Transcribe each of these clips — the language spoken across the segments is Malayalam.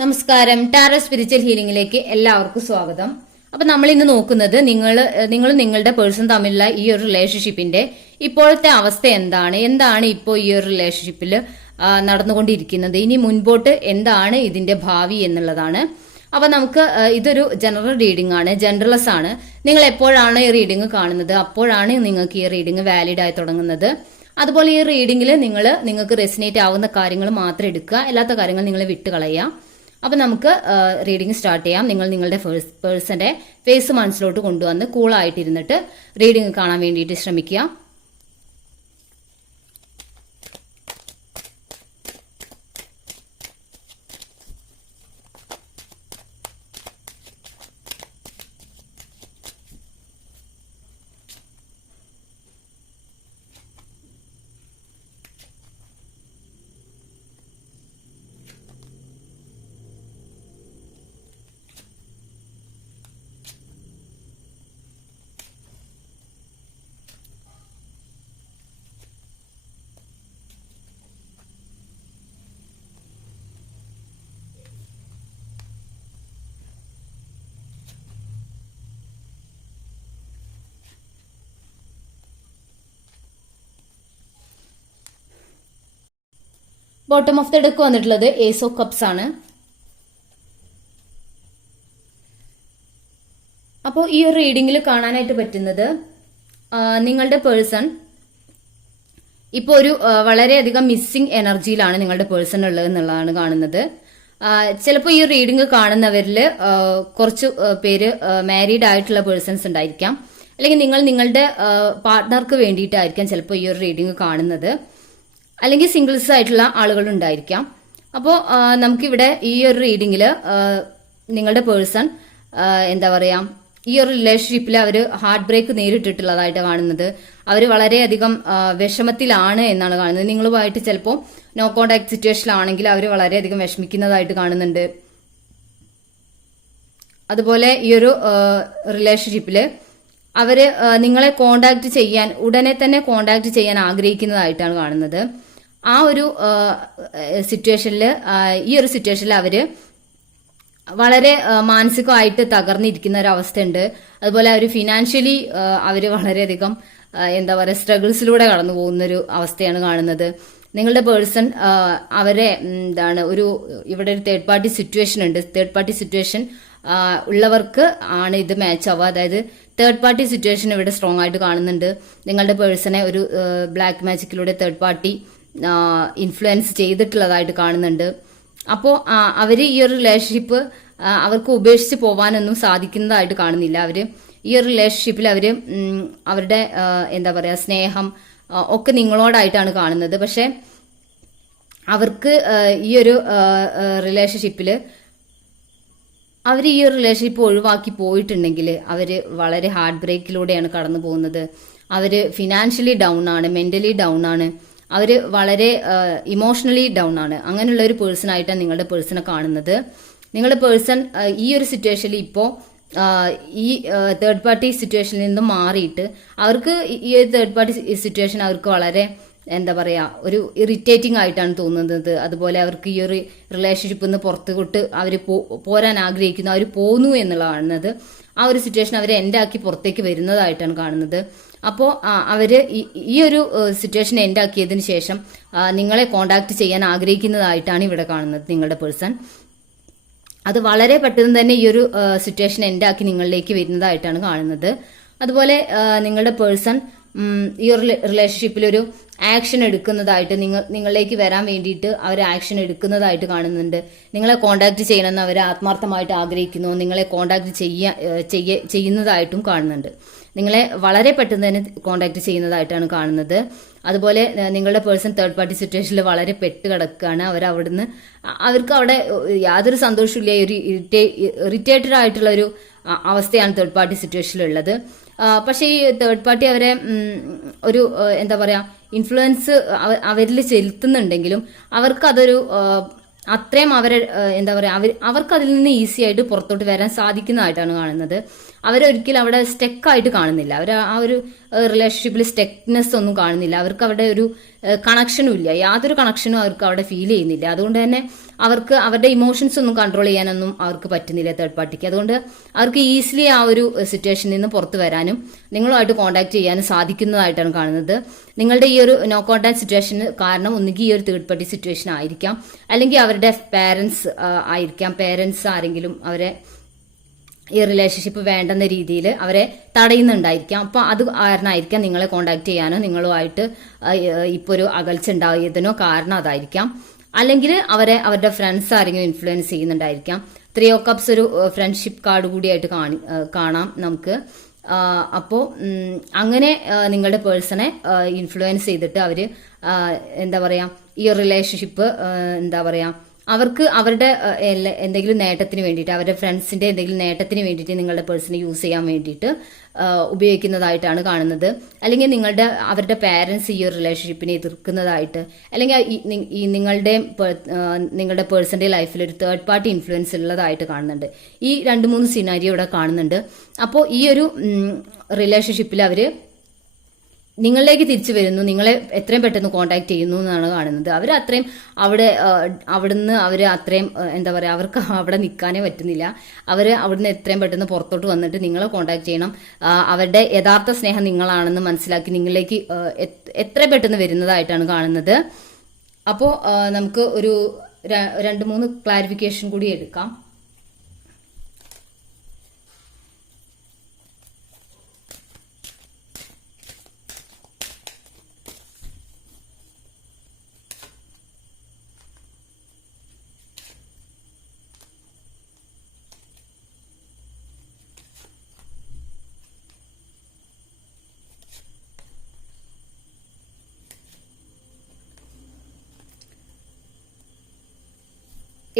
നമസ്കാരം. ടാരോ സ്പിരിച്വൽ ഹീലിംഗിലേക്ക് എല്ലാവർക്കും സ്വാഗതം. അപ്പൊ നമ്മൾ ഇന്ന് നോക്കുന്നത് നിങ്ങളും നിങ്ങളുടെ പേഴ്സൺ തമ്മിലുള്ള ഈ ഒരു റിലേഷൻഷിപ്പിന്റെ ഇപ്പോഴത്തെ അവസ്ഥ എന്താണ് ഇപ്പോൾ ഈ ഒരു റിലേഷൻഷിപ്പിൽ നടന്നുകൊണ്ടിരിക്കുന്നത്, ഇനി മുൻപോട്ട് എന്താണ് ഇതിന്റെ ഭാവി എന്നുള്ളതാണ്. അപ്പൊ നമുക്ക് ഇതൊരു ജനറൽ റീഡിംഗ് ആണ്, ജനറൽസ് ആണ്. നിങ്ങൾ എപ്പോഴാണ് ഈ റീഡിംഗ് കാണുന്നത് അപ്പോഴാണ് നിങ്ങൾക്ക് ഈ റീഡിംഗ് വാലിഡ് ആയി തുടങ്ങുന്നത്. അതുപോലെ ഈ റീഡിംഗിൽ നിങ്ങൾക്ക് റെസിനേറ്റ് ആവുന്ന കാര്യങ്ങൾ മാത്രം എടുക്കുക, അല്ലാത്ത കാര്യങ്ങൾ നിങ്ങൾ വിട്ടുകളയുക. അപ്പൊ നമുക്ക് റീഡിംഗ് സ്റ്റാർട്ട് ചെയ്യാം. നിങ്ങൾ നിങ്ങളുടെ പേഴ്സന്റെ ഫേസ് മനസ്സിലോട്ട് കൊണ്ടുവന്ന് കൂളായിട്ടിരുന്നിട്ട് റീഡിംഗ് കാണാൻ വേണ്ടിയിട്ട് ശ്രമിക്കുക. ബോട്ടം ഓഫ് ദ ഡെക്ക് വന്നിട്ടുള്ളത് ഏസ് ഓഫ് കപ്സ് ആണ്. അപ്പോൾ ഈ ഒരു റീഡിംഗിൽ കാണാനായിട്ട് പറ്റുന്നത് നിങ്ങളുടെ പേഴ്സൺ ഇപ്പോൾ ഒരു വളരെയധികം മിസ്സിംഗ് എനർജിയിലാണ് നിങ്ങളുടെ പേഴ്സൺ ഉള്ളത് എന്നുള്ളതാണ് കാണുന്നത്. ചിലപ്പോൾ ഈ റീഡിംഗ് കാണുന്നവരിൽ കുറച്ച് പേര് മാരീഡ് ആയിട്ടുള്ള പേഴ്സൺസ് ഉണ്ടായിരിക്കാം, അല്ലെങ്കിൽ നിങ്ങളുടെ പാർട്ട്ണർക്ക് വേണ്ടിയിട്ടായിരിക്കാം ചിലപ്പോൾ ഈ ഒരു റീഡിംഗ് കാണുന്നത്, അല്ലെങ്കിൽ സിംഗിൾസ് ആയിട്ടുള്ള ആളുകൾ ഉണ്ടായിരിക്കാം. അപ്പോൾ നമുക്കിവിടെ ഈ ഒരു റീഡിംഗിൽ നിങ്ങളുടെ പേഴ്സൺ എന്താ പറയാ, ഈ ഒരു റിലേഷൻഷിപ്പിൽ അവർ ഹാർട്ട് ബ്രേക്ക് നേരിട്ടിട്ടുള്ളതായിട്ട് കാണുന്നത്. അവർ വളരെയധികം വിഷമത്തിലാണ് എന്നാണ് കാണുന്നത്. നിങ്ങളുമായിട്ട് ചിലപ്പോൾ നോ കോണ്ടാക്ട് സിറ്റുവേഷനിലാണെങ്കിൽ അവർ വളരെയധികം വിഷമിക്കുന്നതായിട്ട് കാണുന്നുണ്ട്. അതുപോലെ ഈ ഒരു റിലേഷൻഷിപ്പിൽ അവര് നിങ്ങളെ കോണ്ടാക്ട് ചെയ്യാൻ, ഉടനെ തന്നെ കോണ്ടാക്ട് ചെയ്യാൻ ആഗ്രഹിക്കുന്നതായിട്ടാണ് കാണുന്നത്. ആ ഒരു സിറ്റുവേഷനിൽ ഈ ഒരു സിറ്റുവേഷനിൽ അവര് വളരെ മാനസികമായിട്ട് തകർന്നിരിക്കുന്ന ഒരു അവസ്ഥയുണ്ട്. അതുപോലെ അവർ ഫിനാൻഷ്യലി അവര് വളരെയധികം എന്താ പറയുക സ്ട്രഗിൾസിലൂടെ കടന്നു പോകുന്ന ഒരു അവസ്ഥയാണ് കാണുന്നത്. നിങ്ങളുടെ പേഴ്സൺ അവരെ ഇവിടെ ഒരു തേർഡ് പാർട്ടി സിറ്റുവേഷൻ ഉണ്ട്. തേർഡ് പാർട്ടി സിറ്റുവേഷൻ ഉള്ളവർക്ക് ആണ് ഇത് മാച്ച് ആവുക. അതായത് തേർഡ് പാർട്ടി സിറ്റുവേഷൻ ഇവിടെ സ്ട്രോങ് ആയിട്ട് കാണുന്നുണ്ട്. നിങ്ങളുടെ പേഴ്സണെ ഒരു ബ്ലാക്ക് മാജിക്കിലൂടെ തേർഡ് പാർട്ടി ഇൻഫ്ലുവൻസ് ചെയ്തിട്ടുള്ളതായിട്ട് കാണുന്നുണ്ട്. അപ്പോൾ അവർ ഈ ഒരു റിലേഷൻഷിപ്പ് അവർക്ക് ഉപേക്ഷിച്ച് പോകാനൊന്നും സാധിക്കുന്നതായിട്ട് കാണുന്നില്ല. അവർ ഈ ഒരു റിലേഷൻഷിപ്പിൽ അവരുടെ എന്താ പറയുക സ്നേഹം ഒക്കെ നിങ്ങളോടായിട്ടാണ് കാണുന്നത്. പക്ഷെ അവർക്ക് ഈ ഒരു റിലേഷൻഷിപ്പിൽ അവർ ഈ ഒരു റിലേഷൻഷിപ്പ് ഒഴിവാക്കി പോയിട്ടുണ്ടെങ്കിൽ അവർ വളരെ ഹാർട്ട് ബ്രേക്കിലൂടെയാണ് കടന്നു പോകുന്നത്. അവർ ഫിനാൻഷ്യലി ഡൗൺ ആണ്, മെന്റലി ഡൗൺ ആണ്, അവർ വളരെ ഇമോഷണലി ഡൗൺ ആണ്. അങ്ങനെയുള്ള ഒരു പേഴ്സൺ ആയിട്ടാണ് നിങ്ങളുടെ പേഴ്സണെ കാണുന്നത്. നിങ്ങളുടെ പേഴ്സൺ ഈ ഒരു സിറ്റുവേഷനിൽ ഇപ്പോൾ ഈ തേർഡ് പാർട്ടി സിറ്റുവേഷനിൽ നിന്നും മാറിയിട്ട് അവർക്ക് ഈ ഒരു തേർഡ് പാർട്ടി സിറ്റുവേഷൻ അവർക്ക് വളരെ എന്താ പറയാ ഒരു ഇറിറ്റേറ്റിംഗ് ആയിട്ടാണ് തോന്നുന്നത്. അതുപോലെ അവർക്ക് ഈ ഒരു റിലേഷൻഷിപ്പിൽ നിന്ന് പുറത്തുകൊട്ട് അവർ പോരാൻ ആഗ്രഹിക്കുന്നു, അവർ പോന്നു എന്നുള്ളതാണ്. ആ ഒരു സിറ്റുവേഷൻ അവരെ എൻഡ് ആക്കി പുറത്തേക്ക് വരുന്നതായിട്ടാണ് കാണുന്നത്. അപ്പോൾ അവര് ഈ ഒരു സിറ്റുവേഷൻ എൻഡ് ആക്കിയതിനു ശേഷം നിങ്ങളെ കോണ്ടാക്ട് ചെയ്യാൻ ആഗ്രഹിക്കുന്നതായിട്ടാണ് ഇവിടെ കാണുന്നത് നിങ്ങളുടെ പേഴ്സൺ. അത് വളരെ പെട്ടെന്ന് തന്നെ ഈ ഒരു സിറ്റുവേഷൻ എൻഡ് ആക്കി നിങ്ങളിലേക്ക് വരുന്നതായിട്ടാണ് കാണുന്നത്. അതുപോലെ നിങ്ങളുടെ പേഴ്സൺ ഈ ഒരു റിലേഷൻഷിപ്പിൽ ഒരു ആക്ഷൻ എടുക്കുന്നതായിട്ട് നിങ്ങളിലേക്ക് വരാൻ വേണ്ടിയിട്ട് അവർ ആക്ഷൻ എടുക്കുന്നതായിട്ട് കാണുന്നുണ്ട്. നിങ്ങളെ കോണ്ടാക്ട് ചെയ്യണമെന്ന് അവർ ആത്മാർത്ഥമായിട്ട് ആഗ്രഹിക്കുന്നു. നിങ്ങളെ കോണ്ടാക്ട് ചെയ്യുന്നതായിട്ടും കാണുന്നുണ്ട്. നിങ്ങളെ വളരെ പെട്ടെന്ന് തന്നെ കോണ്ടാക്ട് ചെയ്യുന്നതായിട്ടാണ് കാണുന്നത്. അതുപോലെ നിങ്ങളുടെ പേഴ്സൺ തേർഡ് പാർട്ടി സിറ്റുവേഷനിൽ വളരെ പെട്ട് കിടക്കുകയാണ്. അവർക്ക് അവിടെ യാതൊരു സന്തോഷമില്ല. ഒരു ഇറിറ്റേറ്റഡ് ആയിട്ടുള്ള ഒരു അവസ്ഥയാണ് തേർഡ് പാർട്ടി സിറ്റുവേഷനിലുള്ളത്. പക്ഷേ ഈ തേർഡ് പാർട്ടി അവരെ ഒരു എന്താ പറയാ ഇൻഫ്ലുവൻസ് അവരിൽ ചെലുത്തുന്നുണ്ടെങ്കിലും അവർക്ക് അതൊരു അത്രയും അവരെ എന്താ പറയാ അവർക്ക് അതിൽ നിന്ന് ഈസി ആയിട്ട് പുറത്തോട്ട് വരാൻ സാധിക്കുന്നതായിട്ടാണ് കാണുന്നത്. അവരൊരിക്കലും അവിടെ സ്റ്റെക്കായിട്ട് കാണുന്നില്ല. അവർ ആ ഒരു റിലേഷൻഷിപ്പിൽ സ്റ്റെക്നെസ് ഒന്നും കാണുന്നില്ല. അവർക്ക് അവിടെ ഒരു കണക്ഷനും ഇല്ല, യാതൊരു കണക്ഷനും അവർക്ക് അവിടെ ഫീൽ ചെയ്യുന്നില്ല. അതുകൊണ്ട് തന്നെ അവർക്ക് അവരുടെ ഇമോഷൻസ് ഒന്നും കൺട്രോൾ ചെയ്യാനൊന്നും അവർക്ക് പറ്റുന്നില്ല തേർഡ് പാർട്ടിക്ക്. അതുകൊണ്ട് അവർക്ക് ഈസിലി ആ ഒരു സിറ്റുവേഷനിൽ നിന്ന് പുറത്തു വരാനും നിങ്ങളുമായിട്ട് കോൺടാക്ട് ചെയ്യാനും സാധിക്കുന്നതായിട്ടാണ് കാണുന്നത്. നിങ്ങളുടെ ഈ ഒരു നോ കോൺടാക്ട് സിറ്റുവേഷന് കാരണം ഒന്നുകിൽ ഈ ഒരു തേർഡ് പാർട്ടി സിറ്റുവേഷൻ ആയിരിക്കാം, അല്ലെങ്കിൽ അവരുടെ പേരൻസ് ആയിരിക്കാം. പേരൻസ് ആരെങ്കിലും അവരെ ഈ റിലേഷൻഷിപ്പ് വേണ്ടെന്ന രീതിയിൽ അവരെ തടയുന്നുണ്ടായിരിക്കാം. അപ്പോൾ അത് കാരണമായിരിക്കാം നിങ്ങളെ കോണ്ടാക്ട് ചെയ്യാനോ നിങ്ങളുമായിട്ട് ഇപ്പോൾ ഒരു അകൽച്ച ഉണ്ടായതിനോ കാരണം അതായിരിക്കാം. അല്ലെങ്കിൽ അവരുടെ ഫ്രണ്ട്സ് ആരെങ്കിലും ഇൻഫ്ലുവൻസ് ചെയ്യുന്നുണ്ടായിരിക്കാം. 3 of Cups ഒരു ഫ്രണ്ട്ഷിപ്പ് കാർഡ് കൂടിയായിട്ട് കാണാം നമുക്ക്. അപ്പോൾ അങ്ങനെ നിങ്ങളുടെ പേഴ്സണെ ഇൻഫ്ലുവൻസ് ചെയ്തിട്ട് അവർ എന്താ പറയുക, ഈ റിലേഷൻഷിപ്പ് എന്താ പറയുക, അവർക്ക് അവരുടെ എന്തെങ്കിലും നേട്ടത്തിന് വേണ്ടിയിട്ട്, അവരുടെ ഫ്രണ്ട്സിന്റെ എന്തെങ്കിലും നേട്ടത്തിന് വേണ്ടിയിട്ട് നിങ്ങളുടെ പേഴ്സണെ യൂസ് ചെയ്യാൻ വേണ്ടിയിട്ട് ഉപയോഗിക്കുന്നതായിട്ടാണ് കാണുന്നത്. അല്ലെങ്കിൽ അവരുടെ പാരൻസ് ഈ ഒരു റിലേഷൻഷിപ്പിനെ എതിർക്കുന്നതായിട്ട്, അല്ലെങ്കിൽ ഈ നിങ്ങളുടെ പേഴ്സന്റെ ലൈഫിൽ ഒരു തേർഡ് പാർട്ടി ഇൻഫ്ലുവൻസ് ഉള്ളതായിട്ട് കാണുന്നുണ്ട്. ഈ 2-3 സിനാരിയോ ഇവിടെ കാണുന്നുണ്ട്. അപ്പോൾ ഈ ഒരു റിലേഷൻഷിപ്പിൽ അവര് നിങ്ങളിലേക്ക് തിരിച്ചു വരുന്നു, നിങ്ങളെ എത്രയും പെട്ടെന്ന് കോണ്ടാക്ട് ചെയ്യുന്നു എന്നാണ് കാണുന്നത്. അവർ അത്രയും അവിടുന്ന് അവർ അത്രയും എന്താ പറയുക, അവർക്ക് അവിടെ നിൽക്കാനേ പറ്റുന്നില്ല. അവർ അവിടുന്ന് എത്രയും പെട്ടെന്ന് പുറത്തോട്ട് വന്നിട്ട് നിങ്ങളെ കോണ്ടാക്ട് ചെയ്യണം. അവരുടെ യഥാർത്ഥ സ്നേഹം നിങ്ങളാണെന്ന് മനസ്സിലാക്കി നിങ്ങളിലേക്ക് എത്രയും പെട്ടെന്ന് വരുന്നതായിട്ടാണ് കാണുന്നത്. അപ്പോൾ നമുക്ക് ഒരു 2-3 ക്ലാരിഫിക്കേഷൻ കൂടി എടുക്കാം.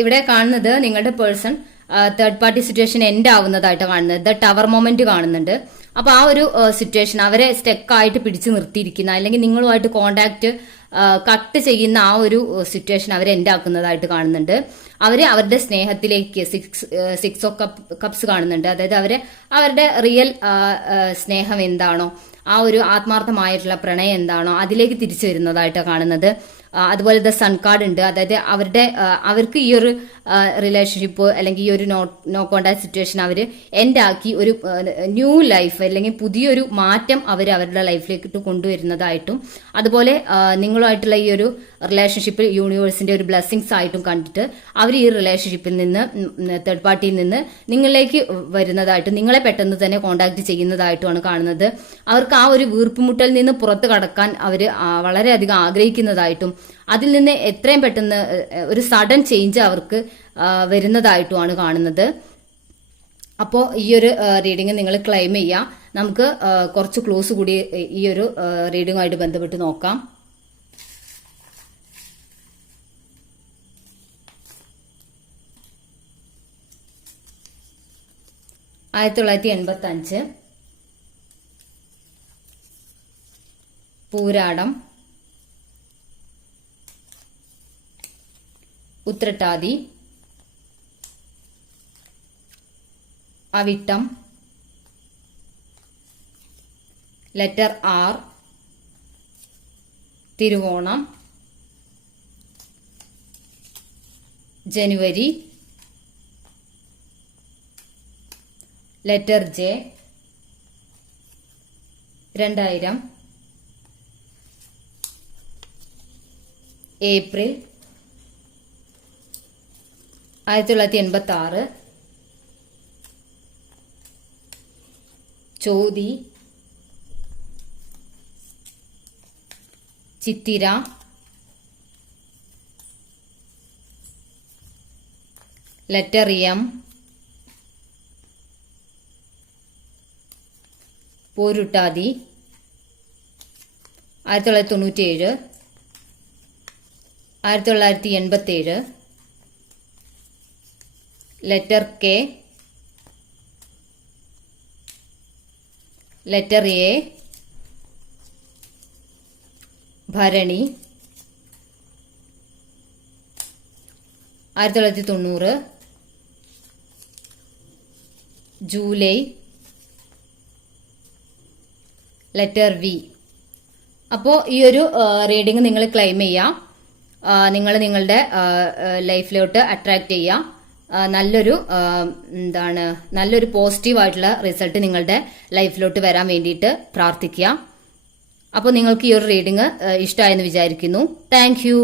ഇവിടെ കാണുന്നത് നിങ്ങളുടെ person third party situation end ആവുന്നതായിട്ട് കാണുന്നത്. ദ ടവർ മൊമെന്റ് കാണുന്നുണ്ട്. അപ്പൊ ആ ഒരു സിറ്റുവേഷൻ അവരെ സ്റ്റെക്കായിട്ട് പിടിച്ചു നിർത്തിയിരിക്കുന്ന, അല്ലെങ്കിൽ നിങ്ങളുമായിട്ട് കോണ്ടാക്ട് കട്ട് ചെയ്യുന്ന ആ ഒരു സിറ്റുവേഷൻ അവരെ എൻഡ് ആക്കുന്നതായിട്ട് കാണുന്നുണ്ട്. അവരുടെ സ്നേഹത്തിലേക്ക് 6 of Cups കാണുന്നുണ്ട്. അതായത് അവരുടെ റിയൽ സ്നേഹം എന്താണോ, ആ ഒരു ആത്മാർത്ഥമായിട്ടുള്ള പ്രണയം എന്താണോ അതിലേക്ക് തിരിച്ചു വരുന്നതായിട്ടാണ് കാണുന്നത്. അതുപോലെ ദ സൺ കാർഡ് ഉണ്ട്. അതായത് അവർക്ക് ഈ ഒരു റിലേഷൻഷിപ്പ് അല്ലെങ്കിൽ ഈ ഒരു നോ കോണ്ടാക്ട് സിറ്റുവേഷൻ അവർ എൻഡ് ആക്കി ഒരു ന്യൂ ലൈഫ് അല്ലെങ്കിൽ പുതിയൊരു മാറ്റം അവരുടെ ലൈഫിലേക്ക് കൊണ്ടുവരുന്നതായിട്ടും, അതുപോലെ നിങ്ങളുമായിട്ടുള്ള ഈ ഒരു റിലേഷൻഷിപ്പിൽ യൂണിവേഴ്സിന്റെ ഒരു ബ്ലെസ്സിങ്സ് ആയിട്ടും കണ്ടിട്ട് അവർ ഈ റിലേഷൻഷിപ്പിൽ നിന്ന്, തേർഡ് പാർട്ടിയിൽ നിന്ന് നിങ്ങളിലേക്ക് വരുന്നതായിട്ടും നിങ്ങളെ പെട്ടെന്ന് തന്നെ കോണ്ടാക്ട് ചെയ്യുന്നതായിട്ടുമാണ് കാണുന്നത്. അവർക്ക് ആ ഒരു വീർപ്പുമുട്ടൽ നിന്ന് പുറത്ത് കടക്കാൻ അവർ വളരെയധികം ആഗ്രഹിക്കുന്നതായിട്ടും അതിൽ നിന്ന് എത്രയും പെട്ടെന്ന് ഒരു സഡൻ ചേഞ്ച് അവർക്ക് വരുന്നതായിട്ടുമാണ് കാണുന്നത്. അപ്പോൾ ഈ ഒരു റീഡിങ് നിങ്ങൾ ക്ലെയിം ചെയ്യാം. നമുക്ക് കുറച്ച് ക്ലോസ് കൂടി ഈ ഒരു റീഡിങ്ങുമായിട്ട് ബന്ധപ്പെട്ട് നോക്കാം. ആയിരത്തി 1985 പൂരാടം, ഉത്രട്ടാതി, അവിട്ടം, ലെറ്റർ R, തിരുവോണം, ജനുവരി, ലെറ്റർ J, 2000, ഏപ്രിൽ 1986, ചോതി, ചിത്തിര, ലെറ്റർ M, പോരുട്ടാതി 1997, 1987, ലെറ്റർ K, ലെറ്റർ A, ഭരണി 1990, ജൂലൈ ലെറ്റർ വി. അപ്പോൾ ഈ ഒരു റീഡിങ് നിങ്ങൾ ക്ലെയിം ചെയ്യാം. നിങ്ങൾ നിങ്ങളുടെ ലൈഫിലോട്ട് അട്രാക്ട് ചെയ്യാം. നല്ലൊരു പോസിറ്റീവ് ആയിട്ടുള്ള റിസൾട്ട് നിങ്ങളുടെ ലൈഫിലോട്ട് വരാൻ വേണ്ടിയിട്ട് പ്രാർത്ഥിക്കുക. അപ്പോൾ നിങ്ങൾക്ക് ഈ ഒരു റീഡിങ് ഇഷ്ടമായെന്ന് വിചാരിക്കുന്നു. Thank you.